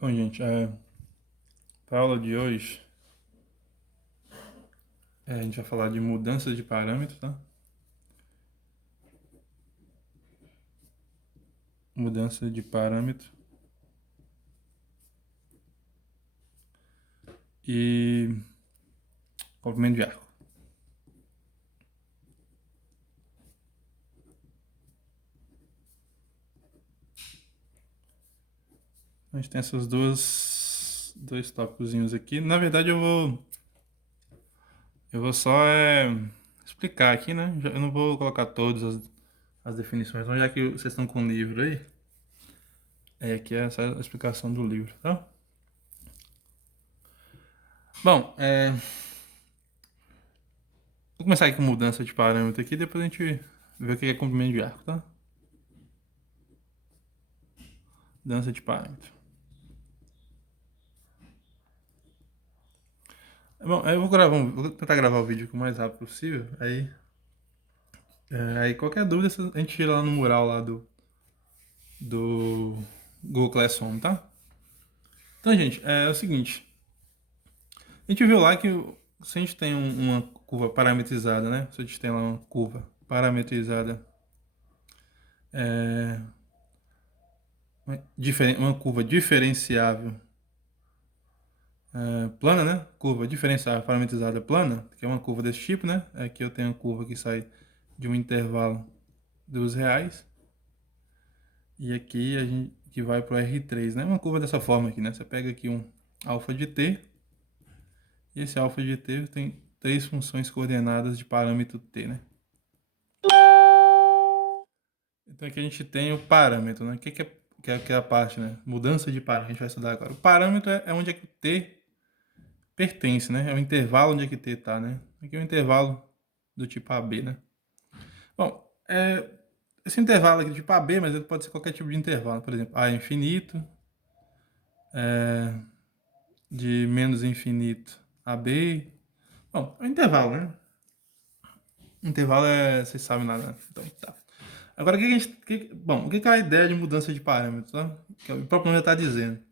Bom, gente, para a aula de hoje, a gente vai falar de mudança de parâmetro, tá? Mudança de parâmetro e comprimento de arco. A gente tem essas dois tópicozinhos aqui. Na verdade, eu vou só explicar aqui, né? Eu não vou colocar todas as definições, mas já que vocês estão com o livro aí, aqui é essa a explicação do livro, tá? Bom, vou começar aqui com mudança de parâmetro aqui, depois a gente vê o que é comprimento de arco, tá? Mudança de parâmetro. Bom, eu vou tentar gravar o vídeo aqui o mais rápido possível. Aí qualquer dúvida a gente tira lá no mural lá do Google Classroom, tá? Então, gente, é o seguinte. A gente viu lá que se a gente tem uma curva parametrizada, né? Se a gente tem lá uma curva parametrizada, é, uma curva diferenciável plana, né? Curva diferenciável parametrizada plana, que é uma curva desse tipo, né? Aqui eu tenho uma curva que sai de um intervalo dos reais. E aqui a gente que vai para o R3, né? Uma curva dessa forma aqui, né? Você pega aqui um alfa de t, e esse alfa de t tem três funções coordenadas de parâmetro t, né? Então aqui a gente tem o parâmetro, né? O que é a parte, né? Mudança de parâmetro, a gente vai estudar agora. O parâmetro é onde é que o t pertence, né? É o intervalo onde é que t está, né? Aqui é o intervalo do tipo AB, né? Bom, esse intervalo aqui do tipo AB, mas ele pode ser qualquer tipo de intervalo. Por exemplo, A é infinito, de menos infinito a B. Bom, é um intervalo, né? Intervalo vocês sabem nada, né? Então, tá. Agora, o que a gente, bom, o que é a ideia de mudança de parâmetros, né? Que o próprio nome já está dizendo.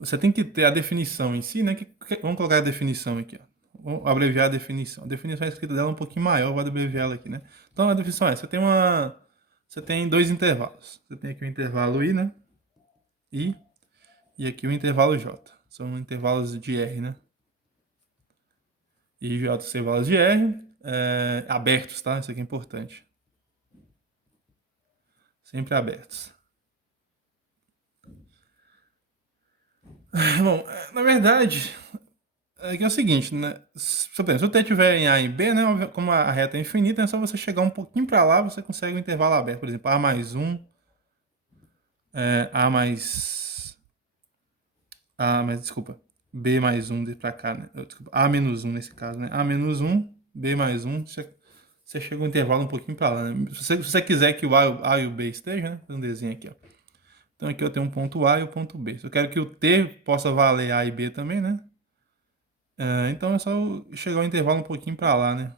Você tem que ter a definição em si, né? Vamos colocar a definição aqui, ó. Vamos abreviar a definição. A definição é escrita dela um pouquinho maior, vou abreviar ela aqui, né? Então, a definição é, você tem dois intervalos. Você tem aqui o intervalo I, né? I, e aqui o intervalo J. São intervalos de R, né? E J são intervalos de R, abertos, tá? Isso aqui é importante. Sempre abertos. Bom, na verdade, é que é o seguinte, né? Se o t estiver em A e B, né? Como a reta é infinita, é só você chegar um pouquinho para lá, você consegue um intervalo aberto. Por exemplo, A mais 1, A mais... desculpa. B mais 1 para cá, né? Desculpa, A menos 1 nesse caso, né? A menos 1, B mais 1, você chega um intervalo um pouquinho para lá, né? Se você quiser que o A e o B estejam, né? Tem um desenho aqui, ó. Então aqui eu tenho um ponto A e o um ponto B. Se eu quero que o T possa valer A e B também, né? Então é só chegar o intervalo um pouquinho para lá, né?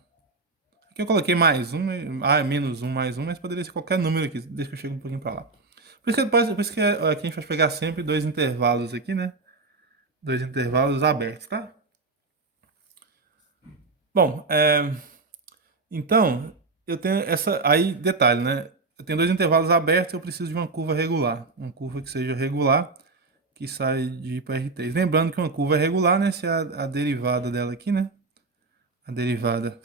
Aqui eu coloquei mais um, A é menos um mais um, mas poderia ser qualquer número aqui, desde que eu chegue um pouquinho para lá. Por isso que aqui a gente vai pegar sempre dois intervalos aqui, né? Dois intervalos abertos, tá? Bom, então eu tenho essa. Aí, detalhe, né? Eu tenho dois intervalos abertos e eu preciso de uma curva regular. Uma curva que seja regular, que sai de I para R3. Lembrando que uma curva é regular, né? Se a derivada dela aqui, né? A derivada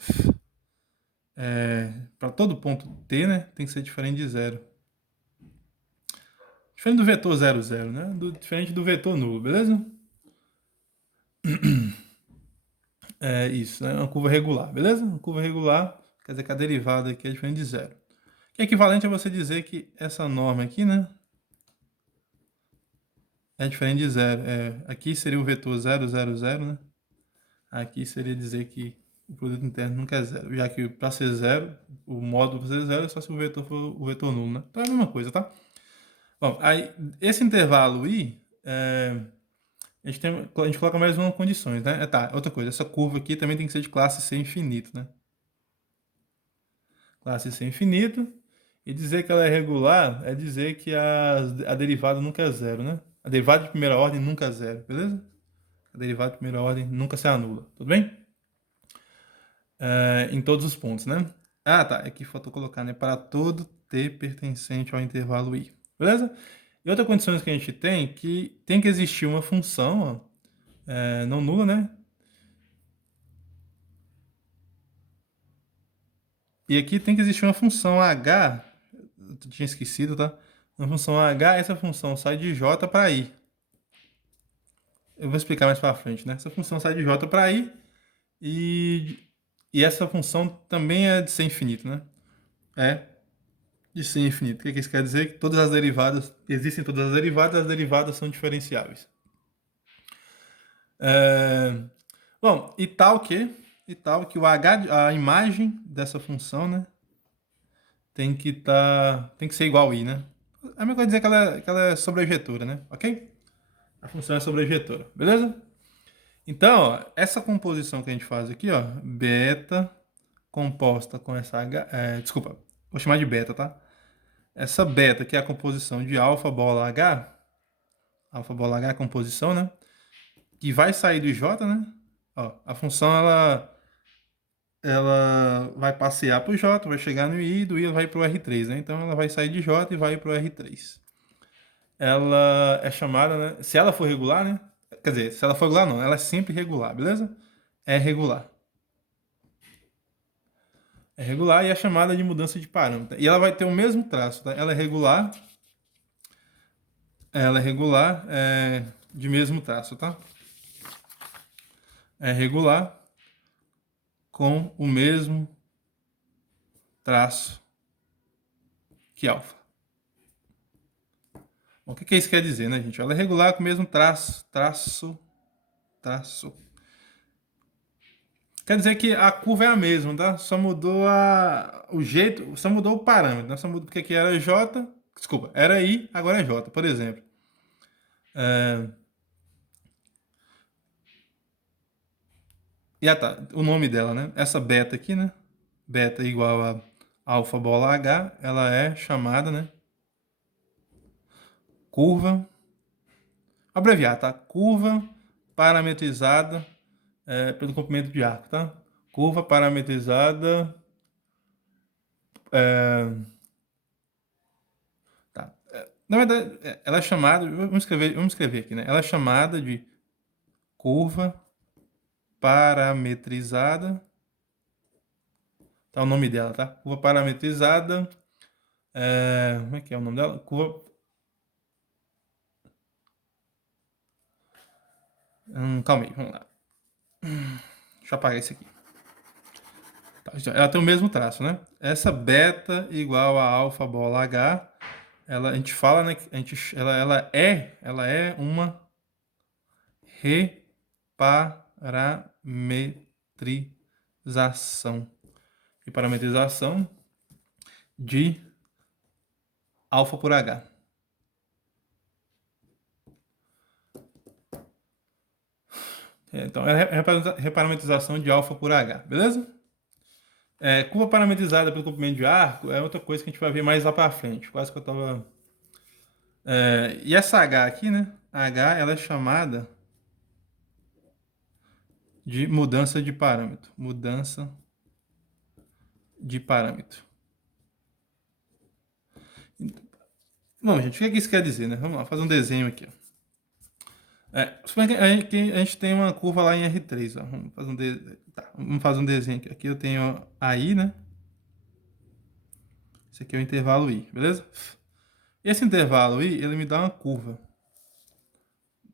para todo ponto t, né? Tem que ser diferente de zero. Diferente do vetor 0, 0, né? Diferente do vetor nulo, beleza? É isso, né? Uma curva regular, beleza? Uma curva regular quer dizer que a derivada aqui é diferente de zero. Que é equivalente a você dizer que essa norma aqui, né? É diferente de zero. Aqui seria o vetor 0, 0, 0, né? Aqui seria dizer que o produto interno nunca é zero. Já que para ser zero, o módulo para ser zero é só se o vetor for o vetor nulo, né? Então é a mesma coisa, tá? Bom, aí esse intervalo I, a gente coloca mais uma condições, né? Tá, outra coisa, essa curva aqui também tem que ser de classe C infinito, né? Classe C infinito. E dizer que ela é regular é dizer que a derivada nunca é zero, né? A derivada de primeira ordem nunca é zero, beleza? A derivada de primeira ordem nunca se anula, tudo bem? Em todos os pontos, né? Ah, tá. Aqui faltou colocar, né? Para todo t pertencente ao intervalo i, beleza? E outra condição que a gente que tem que existir uma função, ó, não nula, né? E aqui tem que existir uma função h, eu tinha esquecido, tá? Uma função h, essa função sai de j para i. Eu vou explicar mais para frente, né? Essa função sai de j para i e essa função também é de ser infinito, né? É de ser infinito. O que isso quer dizer? Que todas as derivadas, existem todas as derivadas são diferenciáveis. Bom, e tal que o h, a imagem dessa função, né, tem que ser igual a i, né? A mesma coisa dizer que ela é sobrejetora, né? Ok? A função é sobrejetora, beleza? Então, ó, essa composição que a gente faz aqui, ó, beta composta com essa h, desculpa, vou chamar de beta, tá? Essa beta, que é a composição de alfa bola h é a composição, né? Que vai sair do j, né? Ó, a função ela vai passear para o j, vai chegar no i, do i ela vai para o R3, né? Então ela vai sair de j e vai para o R3. Ela é chamada, né? Se ela for regular, né? Quer dizer, se ela for regular, não, ela é sempre regular, beleza? É regular. É regular e é chamada de mudança de parâmetro. E ela vai ter o mesmo traço, tá? Ela é regular de mesmo traço, tá? É regular com o mesmo traço que alfa. Bom, o que isso quer dizer, né, gente? Ela é regular com o mesmo traço. Quer dizer que a curva é a mesma, tá? Só mudou o jeito, só mudou o parâmetro, né? Só mudou porque aqui era J, desculpa, era I, agora é J, por exemplo. E tá, o nome dela, né? Essa beta aqui, né? Beta igual a alfa bola H, ela é chamada, né? Curva, abreviar, tá? Curva parametrizada pelo comprimento de arco, tá? Curva parametrizada tá. Na verdade, ela é chamada, vamos escrever aqui, né? Ela é chamada de curva parametrizada. Tá o nome dela, tá? Curva parametrizada. Como é que é o nome dela? Curva. Calma aí, vamos lá. Deixa eu apagar isso aqui. Tá, ela tem o mesmo traço, né? Essa beta igual a alfa bola H, a gente fala, né? Ela é uma reparametrização. Reparametrização de alfa por H. Então, é reparametrização de alfa por H, beleza? Curva parametrizada pelo comprimento de arco é outra coisa que a gente vai ver mais lá para frente. Quase que eu tava... e essa H aqui, né? A H, ela é chamada de mudança de parâmetro. Mudança de parâmetro. Bom, gente, o que isso quer dizer, né? Vamos lá, fazer um desenho aqui. A gente tem uma curva lá em R3, ó. Vamos fazer um desenho aqui. Aqui eu tenho a I, né? Esse aqui é o intervalo I, beleza? Esse intervalo I, ele me dá uma curva.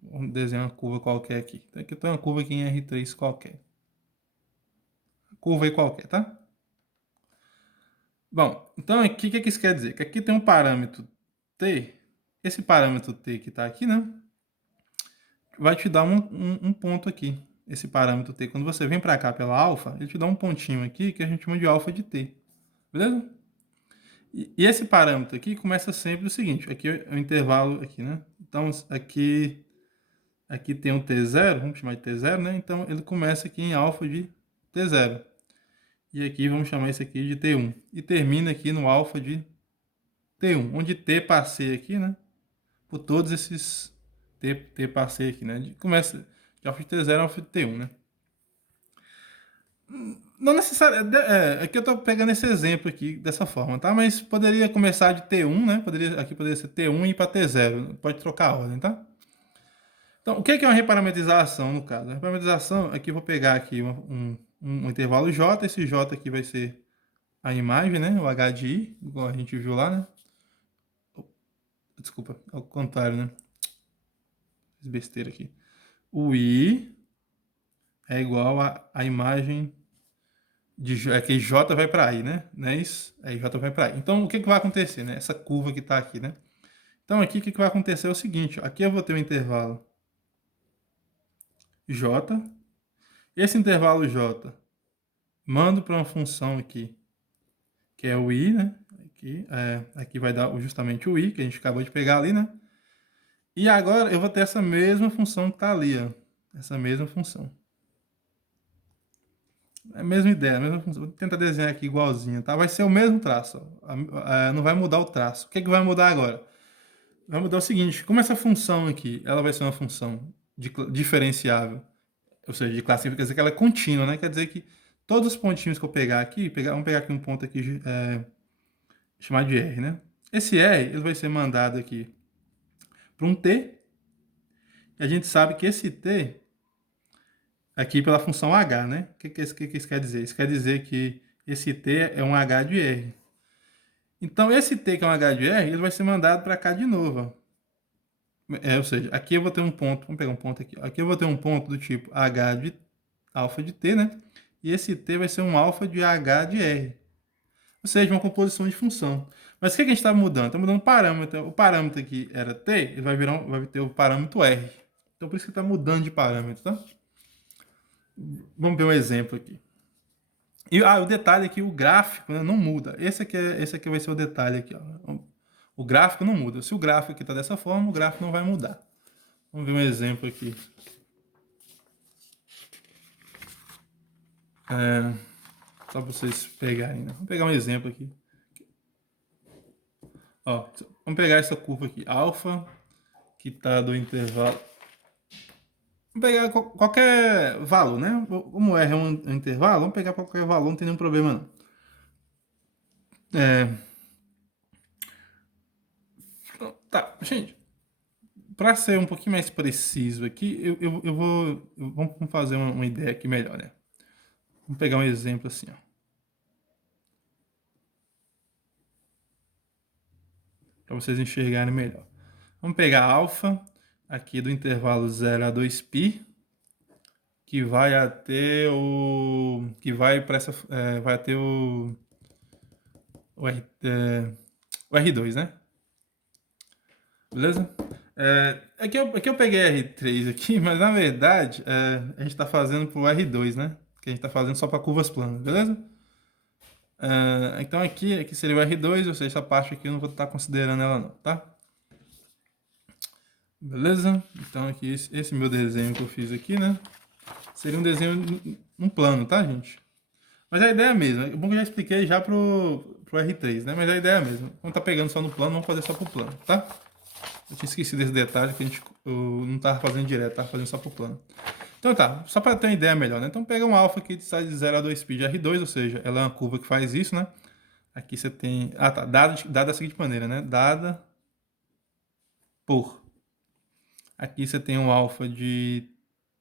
Vamos desenhar uma curva qualquer aqui. Então aqui eu tenho uma curva aqui em R3 qualquer. Curva aí qualquer, tá? Bom, então aqui o que isso quer dizer? Que aqui tem um parâmetro T. Esse parâmetro T que está aqui, né? Vai te dar um ponto aqui. Esse parâmetro T, quando você vem para cá pela alfa, ele te dá um pontinho aqui que a gente chama de alfa de T. Beleza? E esse parâmetro aqui começa sempre o seguinte. Aqui é o intervalo aqui, né? Então aqui tem um T0, vamos chamar de T0, né? Então ele começa aqui em alfa de T0. E aqui vamos chamar isso aqui de T1. E termina aqui no alfa de T1, onde T passeia aqui, né? Por todos esses T para C aqui, né? Começa de alfa de T0 a alfa de T1, né? Não necessariamente. Aqui eu estou pegando esse exemplo aqui dessa forma, tá? Mas poderia começar de T1, né? Aqui poderia ser T1 e ir para T0. Pode trocar a ordem, tá? Então, o que é uma reparametrização no caso? A reparametrização, aqui eu vou pegar aqui um intervalo J. Esse J aqui vai ser a imagem, né? O H de I, igual a gente viu lá, né? Desculpa, ao contrário, né? Fiz besteira aqui. O I é igual a imagem é que J vai para I, né? Não é isso? Aí J vai para I. Então, o que vai acontecer, né? Essa curva que está aqui, né? Então, aqui o que vai acontecer é o seguinte. Ó, aqui eu vou ter um intervalo J. Esse intervalo J, mando para uma função aqui, que é o I, né? Aqui vai dar justamente o I, que a gente acabou de pegar ali, né? E agora eu vou ter essa mesma função que está ali, ó. Essa mesma função. É a mesma ideia, a mesma função. Vou tentar desenhar aqui igualzinho, tá? Vai ser o mesmo traço, ó. Não vai mudar o traço. O que vai mudar agora? Vai mudar o seguinte, como essa função aqui, ela vai ser uma função diferenciável, ou seja, de classe, quer dizer que ela é contínua, né? Quer dizer que todos os pontinhos que eu pegar aqui, vamos pegar aqui um ponto aqui chamado de R, né? Esse R, ele vai ser mandado aqui para um T, e a gente sabe que esse T, aqui pela função H, né? O que isso quer dizer? Isso quer dizer que esse T é um H de R. Então, esse T, que é um H de R, ele vai ser mandado para cá de novo. Ou seja, aqui eu vou ter um ponto, vamos pegar um ponto aqui. Aqui eu vou ter um ponto do tipo H de alfa de T, né? E esse T vai ser um alfa de H de R. Ou seja, uma composição de função. Mas o que a gente está mudando? Está mudando o parâmetro. O parâmetro aqui era T, ele vai ter o parâmetro R. Então, por isso que está mudando de parâmetro, tá? Vamos ver um exemplo aqui. E o detalhe aqui, o gráfico, né, não muda. Esse aqui vai ser o detalhe aqui, ó. O gráfico não muda. Se o gráfico aqui está dessa forma, o gráfico não vai mudar. Vamos ver um exemplo aqui. Só para vocês pegarem, né? Vamos pegar um exemplo aqui. Ó, vamos pegar essa curva aqui, alfa, que está do intervalo. Vamos pegar qualquer valor, né? Como R é um intervalo, vamos pegar qualquer valor, não tem nenhum problema não. Tá, gente. Para ser um pouquinho mais preciso aqui, vamos fazer uma ideia aqui melhor, né? Vamos pegar um exemplo assim, ó. Para vocês enxergarem melhor. Vamos pegar alfa, aqui do intervalo 0 a 2π, que vai até o... que vai para essa... vai até o R2, né? Beleza? Aqui eu peguei R3 aqui, mas na verdade a gente está fazendo para o R2, né? Que a gente está fazendo só para curvas planas, beleza? Então aqui seria o R2, ou seja, essa parte aqui eu não vou estar considerando ela não, tá? Beleza? Então aqui esse meu desenho que eu fiz aqui, né? Seria um desenho num plano, tá, gente? Mas a ideia é a mesma. É bom que eu já expliquei já pro R3, né? Mas a ideia é a mesma. Vamos tá pegando só no plano, vamos fazer só pro plano, tá? Eu tinha esquecido desse detalhe que eu não tava fazendo direto, tava fazendo só pro plano. Então tá, só para ter uma ideia melhor, né? Então pega um alfa aqui de 0 a 2π de R2, ou seja, ela é uma curva que faz isso, né? Aqui você tem... Ah, tá. Dada da seguinte maneira, né? Dada por... Aqui você tem um alfa de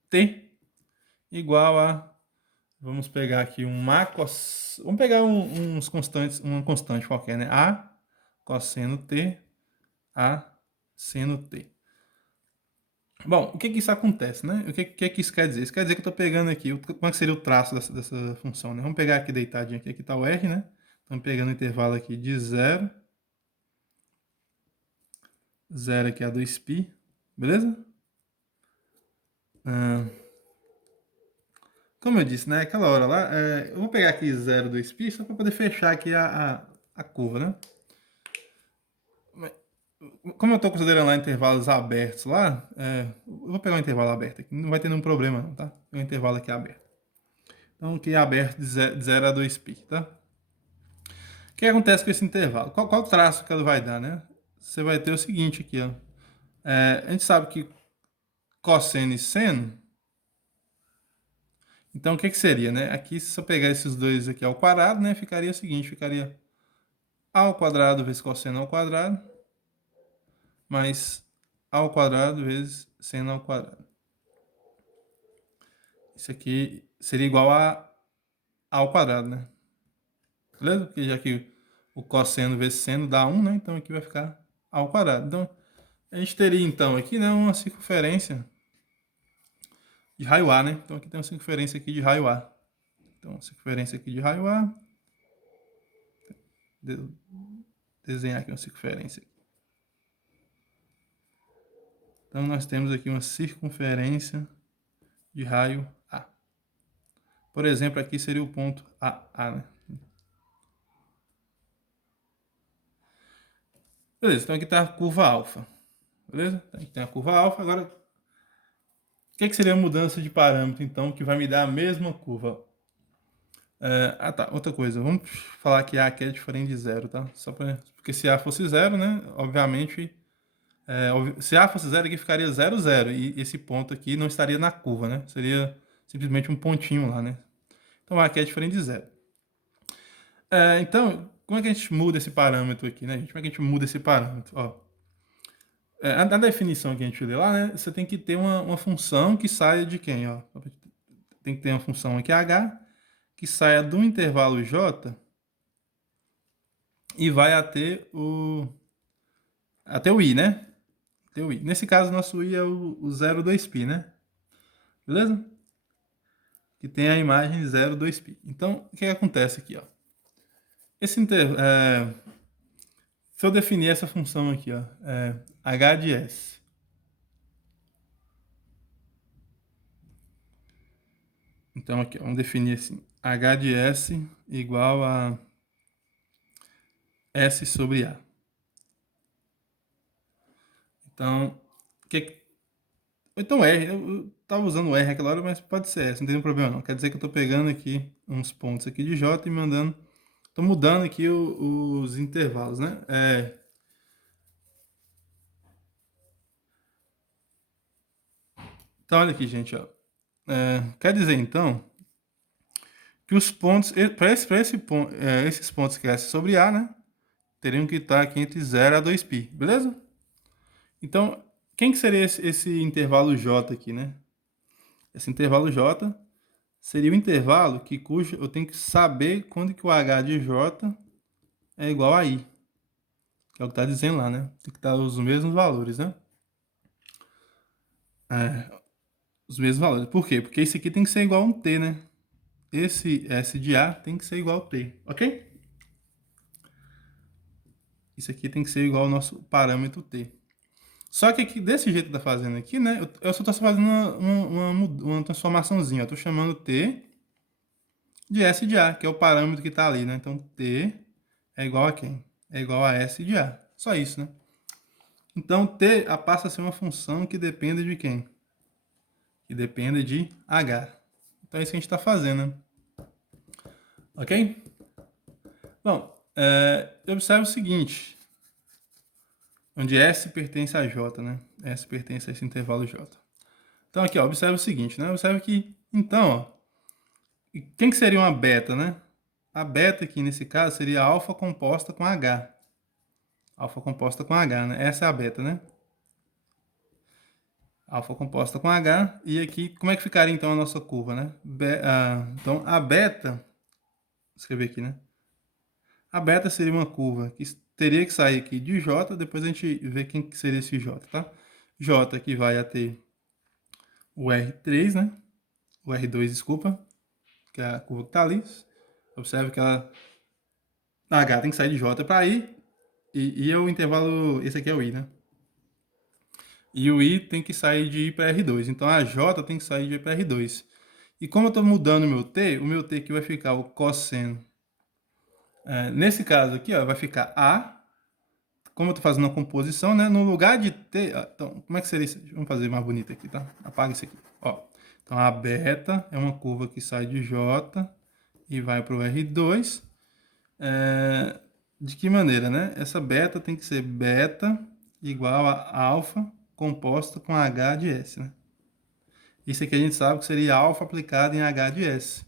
T igual a... Vamos pegar aqui vamos pegar uns constantes, uma constante qualquer, né? A cosseno T, A seno T. Bom, o que isso acontece, né? O que isso quer dizer? Isso quer dizer que eu estou pegando aqui, como é que seria o traço dessa função, né? Vamos pegar aqui deitadinho aqui está o R, né? Estamos pegando o intervalo aqui de 0 aqui a 2π, beleza? Como eu disse, né? Aquela hora lá, eu vou pegar aqui 0, 2π, só para poder fechar aqui a curva, né? Como eu estou considerando lá intervalos abertos lá, eu vou pegar um intervalo aberto aqui, não vai ter nenhum problema não, tá? É um intervalo aqui aberto. Então, aqui é aberto de 0 a 2π, tá? O que acontece com esse intervalo? Qual traço que ela vai dar, né? Você vai ter o seguinte aqui, ó. A gente sabe que cosseno e seno, então o que que seria, né? Aqui, se eu pegar esses dois aqui ao quadrado, né, ficaria o seguinte, ficaria a ao quadrado vezes cosseno ao quadrado, mais a ao quadrado vezes seno ao quadrado. Isso aqui seria igual a ao quadrado, né? Beleza? Porque já que o cosseno vezes seno dá 1, né? Então aqui vai ficar a ao quadrado. Então, a gente teria então aqui, né, uma circunferência de raio A, né? Então aqui tem uma circunferência aqui de raio A. Então, circunferência aqui de raio A. Desenhar aqui uma circunferência. Então, nós temos aqui uma circunferência de raio A. Por exemplo, aqui seria o ponto AA, né? Beleza, então aqui está a curva alfa. Beleza? Então, aqui tem a curva alfa. Agora, o que seria a mudança de parâmetro, então, que vai me dar a mesma curva? Tá. Outra coisa. Vamos falar que A aqui é diferente de zero, tá? Porque se A fosse zero, né? Obviamente, se A fosse zero, aqui ficaria 0, 0. E esse ponto aqui não estaria na curva, né? Seria simplesmente um pontinho lá, né? Então, A aqui é diferente de zero. Então, como é que a gente muda esse parâmetro aqui, né, gente? Como é que a gente muda esse parâmetro? Ó, a definição que a gente lê lá, né? Você tem que ter uma função que saia de quem? Ó? Tem que ter uma função aqui, h, que saia do intervalo j e vai até o i, né? Até o i. Nesse caso, nosso i é o 0, 2π, né? Beleza? Que tem a imagem 0, 2π. Então, o que acontece aqui, ó? Se eu definir essa função aqui, ó, h de s. Então, aqui, vamos definir assim, h de s igual a s sobre a. Então, então R, eu estava usando R aquela hora, mas pode ser S, não tem nenhum problema não. Quer dizer que eu estou pegando aqui uns pontos aqui de J e mandando, estou mudando aqui os intervalos, né? Então, olha aqui, gente, ó. Quer dizer, então, que os pontos, para esses pontos que é S sobre A, né? Teriam que estar aqui entre 0 a 2π, beleza? Então, quem que seria esse intervalo J aqui, né? Esse intervalo J seria o intervalo cujo eu tenho que saber quando que o H de J é igual a I. Que é o que está dizendo lá, né? Tem que estar os mesmos valores, né? Os mesmos valores. Por quê? Porque esse aqui tem que ser igual a um T, né? Esse S de A tem que ser igual a T, ok? Isso aqui tem que ser igual ao nosso parâmetro T. Só que aqui, desse jeito que tá fazendo aqui, né? Eu só estou fazendo uma transformaçãozinha. Eu estou chamando T de S de A, que é o parâmetro que está ali, né? Então, T é igual a quem? É igual a S de A. Só isso, né? Então, T passa a ser uma função que depende de quem? Que depende de H. Então, é isso que a gente está fazendo, né? Ok? Bom, observe o seguinte. Onde S pertence a J, né? S pertence a esse intervalo J. Então, aqui, ó, observe o seguinte, né? Observe que, então, ó, quem que seria uma beta, né? A beta aqui, nesse caso, seria alfa composta com H. Alfa composta com H, né? Essa é a beta, né? Alfa composta com H. E aqui, como é que ficaria, então, a nossa curva, né? Então, a beta... Vou escrever aqui, né? A beta seria uma curva que teria que sair aqui de J, depois a gente vê quem que seria esse J, tá? J aqui vai até o R3, né? O R2, desculpa, que é a curva que tá ali. Observe que ela... A H tem que sair de J para I, e é o intervalo, esse aqui é o I, né? E o I tem que sair de I para R2, então a J tem que sair de I para R2. E como eu estou mudando o meu T aqui vai ficar o cosseno. Nesse caso aqui, ó, vai ficar A. Como eu estou fazendo a composição, né? No lugar de T... Então, como é que seria isso? Vamos fazer mais bonito aqui, tá? Apaga isso aqui. Ó. Então, a beta é uma curva que sai de J e vai para o R2. De que maneira, né? Essa beta tem que ser beta igual a alfa composta com H de S, né? Isso aqui a gente sabe que seria alfa aplicado em H de S.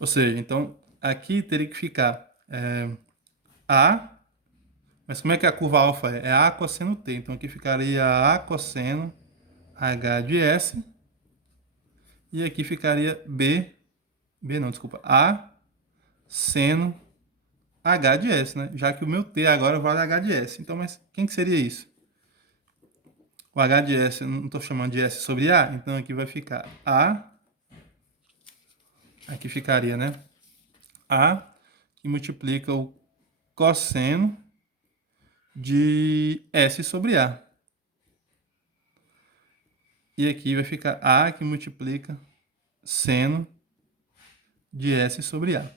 Ou seja, então aqui teria que ficar A, mas como é que a curva alfa é? É A cosseno T. Então aqui ficaria A cosseno H de S. E aqui ficaria A seno H de S, né? Já que o meu T agora vale H de S. Então, mas quem que seria isso? O H de S eu não estou chamando de S sobre A, então aqui vai ficar A, aqui ficaria, né? A que multiplica o cosseno de S sobre A. E aqui vai ficar A que multiplica seno de S sobre A.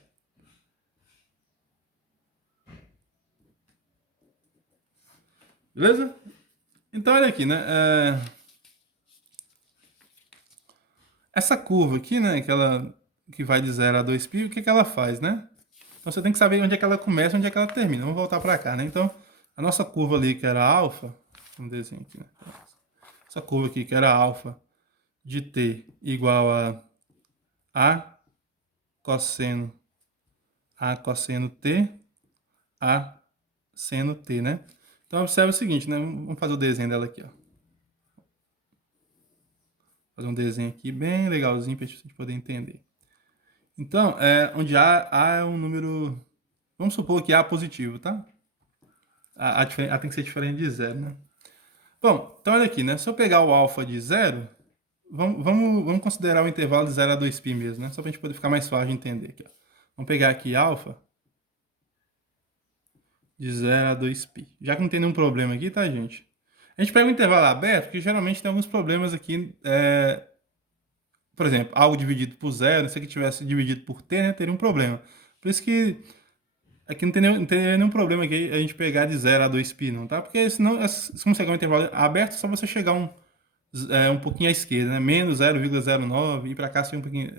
Beleza? Então, olha aqui, né? Essa curva aqui, né? Que vai de 0 a 2π, o que que ela faz, né? Então, você tem que saber onde é que ela começa e onde é que ela termina. Vamos voltar para cá, né? Então, a nossa curva ali, que era alfa, vamos desenhar aqui, né? Essa curva aqui, que era alfa de t igual a cosseno t, a seno t, né? Então, observe o seguinte, né? Vamos fazer o desenho dela aqui, ó. Fazer um desenho aqui bem legalzinho para a gente poder entender. Então, onde A é um número... Vamos supor que A é positivo, tá? A tem que ser diferente de zero, né? Bom, então olha aqui, né? Se eu pegar o alfa de zero, vamos considerar o intervalo de 0 a 2π mesmo, né? Só para a gente poder ficar mais fácil de entender aqui, ó. Vamos pegar aqui alfa de 0 a 2π. Já que não tem nenhum problema aqui, tá, gente? A gente pega um intervalo aberto, porque geralmente tem alguns problemas aqui. Por exemplo, algo dividido por zero, se aqui tivesse dividido por t, né, teria um problema. Por isso que aqui não teria nenhum problema aqui a gente pegar de 0 a 2π, não, tá? Porque senão, se você pegar um intervalo aberto, é só você chegar um pouquinho à esquerda, né? Menos 0,09, e para cá seria um pouquinho...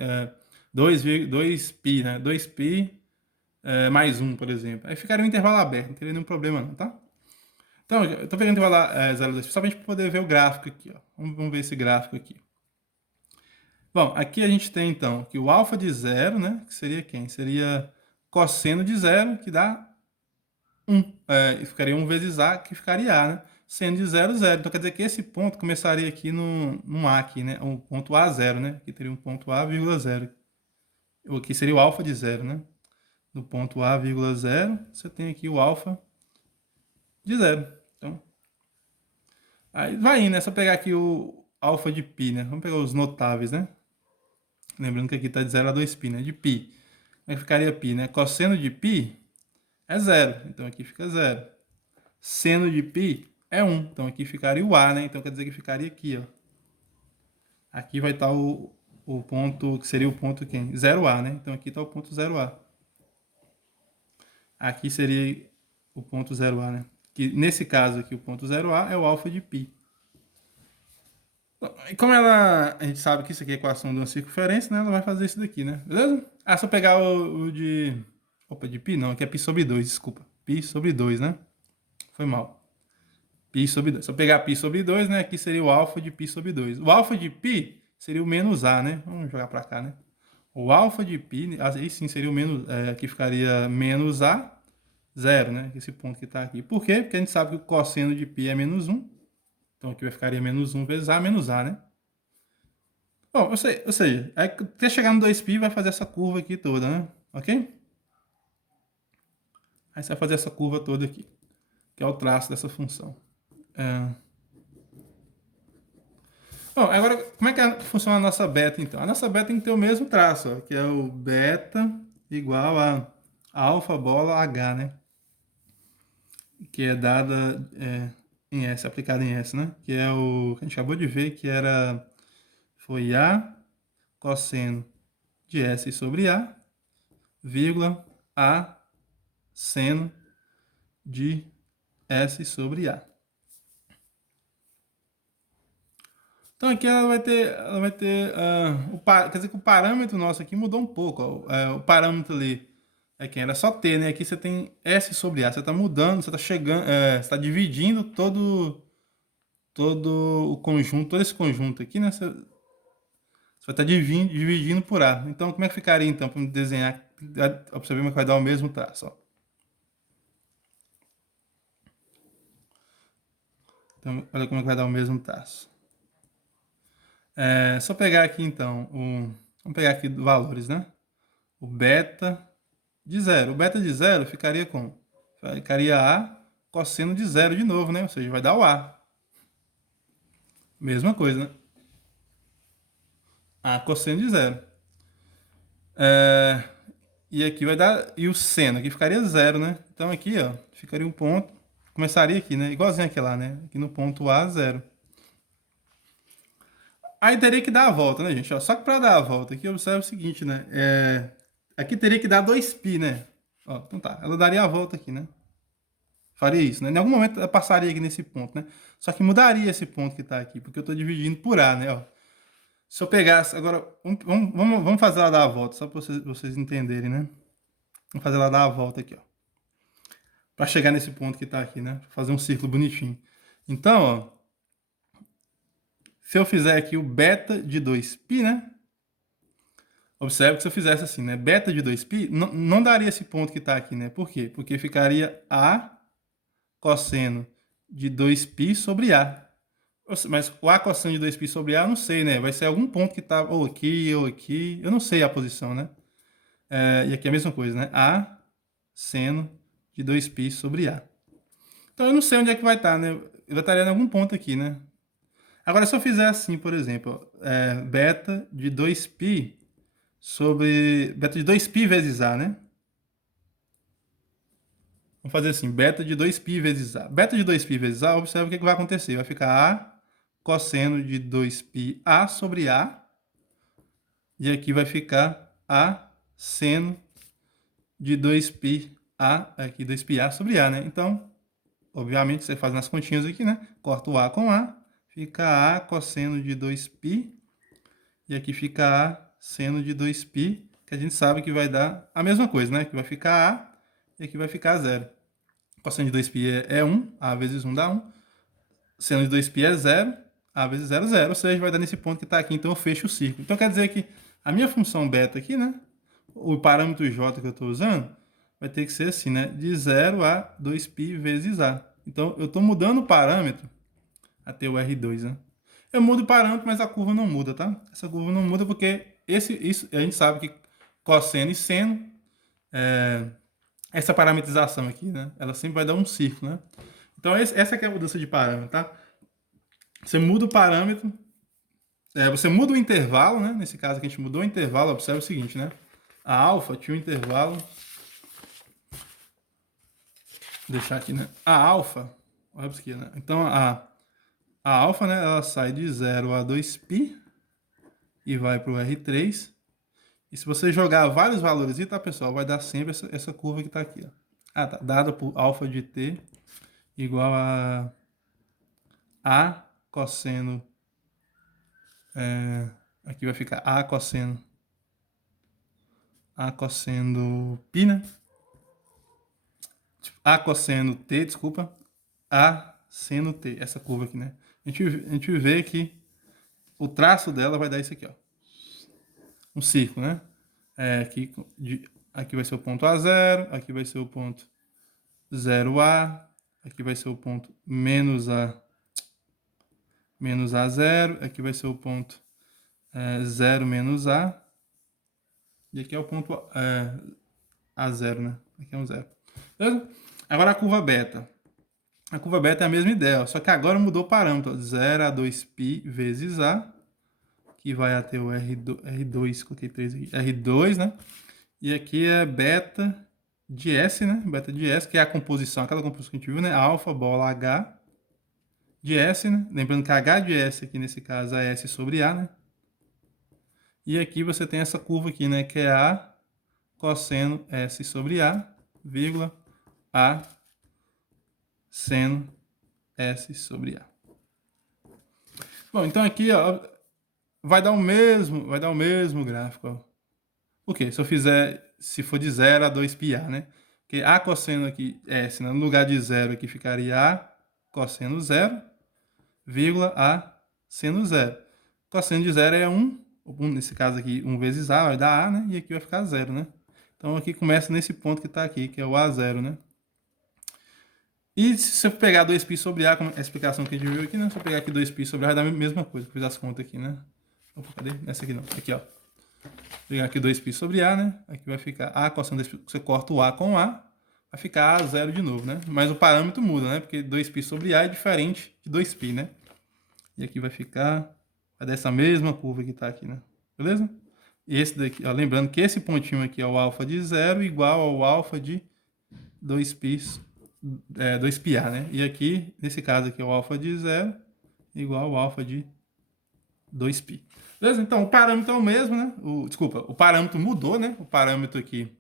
2π, né? 2π mais 1, por exemplo. Aí ficaria um intervalo aberto, não teria nenhum problema não, tá? Então, eu estou pegando o intervalo 0 a 2π só para a gente poder ver o gráfico aqui, ó. Vamos ver esse gráfico aqui. Bom, aqui a gente tem, então, que o alfa de zero, né? Que seria quem? Seria cosseno de zero, que dá 1. Ficaria 1 vezes A, que ficaria A, né? Seno de 0, 0. Então, quer dizer que esse ponto começaria aqui num A aqui, né? Um ponto A0, né? Aqui teria um ponto A, vírgula 0. Aqui seria o alfa de zero, né? No ponto A, vírgula 0, você tem aqui o alfa de zero. Então, aí vai indo, né? Só pegar aqui o alfa de π, né? Vamos pegar os notáveis, né? Lembrando que aqui está de 0 a 2π, né? De π. Como é que ficaria π, né? Cosseno de π é 0. Então aqui fica 0. Seno de π é 1. Então aqui ficaria o A, né? Então quer dizer que ficaria aqui, ó. Aqui vai estar o ponto, que seria o ponto quem? 0A, né? Então aqui está o ponto 0A. Aqui seria o ponto 0A, né? Que nesse caso aqui o ponto 0A é o alfa de π. E como a gente sabe que isso aqui é a equação de uma circunferência, né? Ela vai fazer isso daqui, né? Beleza? Se eu pegar o de... Opa, de π não, aqui é π sobre 2, desculpa. Π sobre 2, né? Foi mal. Π sobre 2. Se eu pegar π sobre 2, né? Aqui seria o alfa de π sobre 2. O alfa de π seria o menos A, né? Vamos jogar pra cá, né? O alfa de π, aí sim seria o menos... aqui ficaria menos A, 0, né? Esse ponto que tá aqui. Por quê? Porque a gente sabe que o cosseno de π é menos 1. Então aqui vai ficaria menos 1 vezes A menos A, né? Bom, ou seja, até chegar no 2π vai fazer essa curva aqui toda, né? Ok? Aí você vai fazer essa curva toda aqui, que é o traço dessa função. Bom, agora, como é que funciona a nossa beta, então? A nossa beta tem que ter o mesmo traço, ó, que é o beta igual a alfa bola H, né? Que é dada em S, aplicada em S, né? Que é o que a gente acabou de ver, que foi A cosseno de S sobre A, vírgula, A seno de S sobre A. Então aqui ela vai ter quer dizer que o parâmetro nosso aqui mudou um pouco. Ó. O parâmetro ali quem era só T, né? Aqui você tem S sobre A. Você está mudando, você está chegando, você está dividindo todo o conjunto, todo esse conjunto aqui, né? Só está dividindo por A. Então, como é que ficaria, então, para desenhar? Observe como é que vai dar o mesmo traço, ó. Então, olha como é que vai dar o mesmo traço. Só pegar aqui, então, vamos pegar aqui valores, né? O beta de zero. O beta de zero ficaria como? Ficaria A cosseno de zero de novo, né? Ou seja, vai dar o A. Mesma coisa, né? A cosseno de zero. E aqui vai dar... E o seno aqui ficaria zero, né? Então aqui, ó, ficaria um ponto... Começaria aqui, né? Igualzinho aqui lá, né? Aqui no ponto A, zero. Aí teria que dar a volta, né, gente? Ó, só que para dar a volta aqui, observa o seguinte, né? Aqui teria que dar 2π, né? Ó, então tá, ela daria a volta aqui, né? Faria isso, né? Em algum momento ela passaria aqui nesse ponto, né? Só que mudaria esse ponto que tá aqui, porque eu tô dividindo por A, né? Ó, se eu pegasse... Agora, vamos fazer ela dar a volta, só para vocês entenderem, né? Vamos fazer ela dar a volta aqui, ó. Para chegar nesse ponto que tá aqui, né? Fazer um círculo bonitinho. Então, ó, se eu fizer aqui o beta de 2π, né? Observe que se eu fizesse assim, né? Beta de 2π, não daria esse ponto que está aqui, né? Por quê? Porque ficaria A cosseno de 2π sobre A. Mas o A cosseno de 2π sobre A, eu não sei, né? Vai ser algum ponto que está ou aqui ou aqui. Eu não sei a posição, né? E aqui é a mesma coisa, né? A seno de 2π sobre A. Então eu não sei onde é que vai estar, né? Eu estaria em algum ponto aqui, né? Agora, se eu fizer assim, por exemplo, beta de 2π sobre beta de 2π vezes A, né? Vamos fazer assim, beta de 2π vezes A. Beta de 2π vezes A, observa o que vai acontecer. Vai ficar A cosseno de 2π A sobre A. E aqui vai ficar A seno de 2π A, aqui 2π A sobre A, né? Então, obviamente, você faz nas continhas aqui, né? Corta o A com A. Fica A cosseno de 2π. E aqui fica A seno de 2π, que a gente sabe que vai dar a mesma coisa, né? Que vai ficar A e aqui vai ficar 0. Cosseno de 2π é 1, A vezes 1 dá 1. Seno de 2π é 0, A vezes 0, 0. Ou seja, vai dar nesse ponto que está aqui, então eu fecho o círculo. Então quer dizer que a minha função beta aqui, né? O parâmetro j que eu estou usando, vai ter que ser assim, né? De 0 a 2π vezes A. Então eu estou mudando o parâmetro até o R2, né? Eu mudo o parâmetro, mas a curva não muda, tá? Essa curva não muda porque isso a gente sabe que cosseno e seno, essa parametrização aqui, né? Ela sempre vai dar um círculo, né? Então essa que é a mudança de parâmetro, tá? Você muda o parâmetro, você muda o intervalo, né? Nesse caso aqui a gente mudou o intervalo, observa o seguinte, né? A alfa tinha um intervalo, vou deixar aqui, né? A alfa, olha aqui, né? Então a alfa, né, ela sai de 0 a 2π e vai para o R3. E se você jogar vários valores, tá, pessoal, vai dar sempre essa curva que está aqui, ó. Tá. Dada por alfa de t igual a cosseno. Aqui vai ficar a cosseno π, né? A cosseno t, desculpa. A seno t, essa curva aqui, né? A gente vê que o traço dela vai dar isso aqui, ó. Um círculo, né? Aqui vai ser o ponto A0, aqui vai ser o ponto 0A, aqui vai ser o ponto menos A0, aqui vai ser o ponto 0 menos A, e aqui é o ponto A0, né? Aqui é um 0. Beleza? Agora a curva beta. A curva beta é a mesma ideia, ó, só que agora mudou o parâmetro, ó, 0 a 2π vezes A, que vai até o R2, coloquei 3 aqui, R2, né? E aqui é beta de S, né? Beta de S, que é a composição, aquela composição que a gente viu, né? Alfa, bola, H de S, né? Lembrando que H de S aqui nesse caso é S sobre A, né? E aqui você tem essa curva aqui, né? Que é A cosseno S sobre A, vírgula, A seno S sobre A. Bom, então aqui, ó, vai dar o mesmo gráfico, ó. Por quê? Se for de 0 a 2πA, né? Porque A cosseno aqui, S, né? No lugar de 0 aqui ficaria A cosseno 0, vírgula A seno 0. Cosseno de 0 é 1, nesse caso aqui, 1 vezes A vai dar A, né? E aqui vai ficar 0, né? Então aqui começa nesse ponto que está aqui, que é o A0, né? E se eu pegar 2π sobre A, como a explicação que a gente viu aqui, né? Se eu pegar aqui 2π sobre A, vai dar a mesma coisa. Eu fiz as contas aqui, né? Opa, cadê? Essa aqui não. Aqui, ó. Vou pegar aqui 2π sobre A, né? Aqui vai ficar A cosseno 2π. Você corta o A com A, vai ficar A0 de novo, né? Mas o parâmetro muda, né? Porque 2π sobre A é diferente de 2π, né? E aqui vai ficar dessa mesma curva que tá aqui, né? Beleza? E esse daqui, ó, lembrando que esse pontinho aqui é o alfa de 0 igual ao alfa de 2π 2πA, né? E aqui, nesse caso aqui, é o alfa de 0 igual ao alfa de 2π. Beleza? Então, o parâmetro é o mesmo, né? Desculpa, o parâmetro mudou, né? O parâmetro aqui,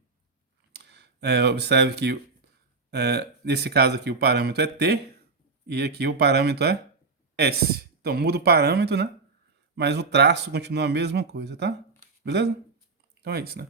observe que nesse caso aqui o parâmetro é t e aqui o parâmetro é s. Então, muda o parâmetro, né? Mas o traço continua a mesma coisa, tá? Beleza? Então é isso, né?